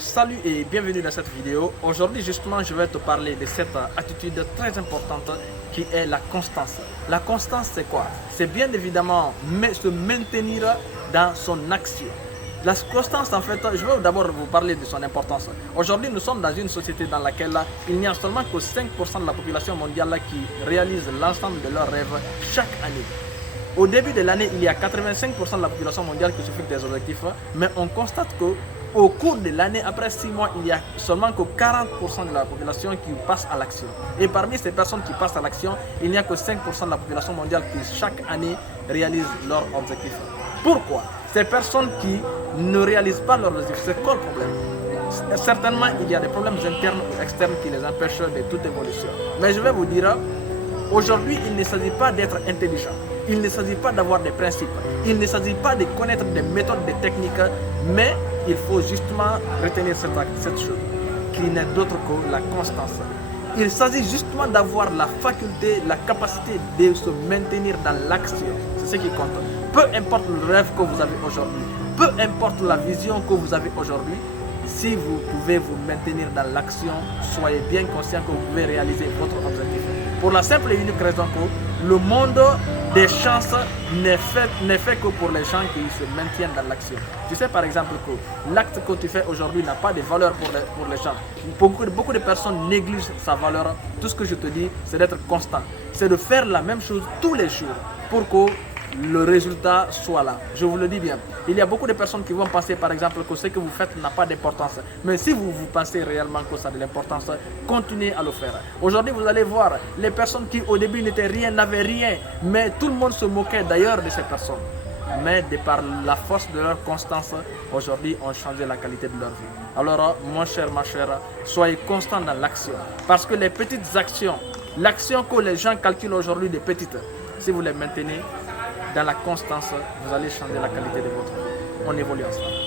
Salut et bienvenue dans cette vidéo. Aujourd'hui justement je vais te parler de cette attitude très importante qui est la constance. La constance c'est quoi? C'est bien évidemment se maintenir dans son action. La constance en fait, je vais d'abord vous parler de son importance. Aujourd'hui nous sommes dans une société dans laquelle il n'y a seulement que 5% de la population mondiale qui réalise l'ensemble de leurs rêves chaque année. Au début de l'année, il y a 85% de la population mondiale qui se fixe des objectifs, mais on constate que au cours de l'année, après 6 mois, il y a seulement que 40% de la population qui passe à l'action. Et parmi ces personnes qui passent à l'action, il n'y a que 5% de la population mondiale qui chaque année réalise leurs objectifs. Pourquoi? Ces personnes qui ne réalisent pas leurs objectifs, c'est quoi le problème? Certainement, il y a des problèmes internes ou externes qui les empêchent de toute évolution. Mais je vais vous dire, aujourd'hui, il ne s'agit pas d'être intelligent. Il ne s'agit pas d'avoir des principes. Il ne s'agit pas de connaître des méthodes, des techniques, mais il faut justement retenir cette chose qui n'est d'autre que la constance. Il s'agit justement d'avoir la faculté, la capacité de se maintenir dans l'action. C'est ce qui compte. Peu importe le rêve que vous avez aujourd'hui, peu importe la vision que vous avez aujourd'hui, si vous pouvez vous maintenir dans l'action, soyez bien conscient que vous pouvez réaliser votre objectif. Pour la simple et unique raison que le monde des chances n'est fait que pour les gens qui se maintiennent dans l'action. Tu sais par exemple que l'acte que tu fais aujourd'hui n'a pas de valeur pour les gens. Beaucoup de personnes négligent sa valeur. Tout ce que je te dis, c'est d'être constant. C'est de faire la même chose tous les jours pour que le résultat soit là. Je vous le dis bien. Il y a beaucoup de personnes qui vont penser par exemple que ce que vous faites n'a pas d'importance. Mais si vous pensez réellement que ça a de l'importance, continuez à le faire. Aujourd'hui, vous allez voir les personnes qui au début n'étaient rien, n'avaient rien. Mais tout le monde se moquait d'ailleurs de ces personnes. Mais de par la force de leur constance, aujourd'hui ont changé la qualité de leur vie. Alors, mon cher, ma chère, soyez constant dans l'action. Parce que les petites actions, l'action que les gens calculent aujourd'hui des petites, si vous les maintenez, dans la constance, vous allez changer la qualité de votre vie. On évolue ensemble.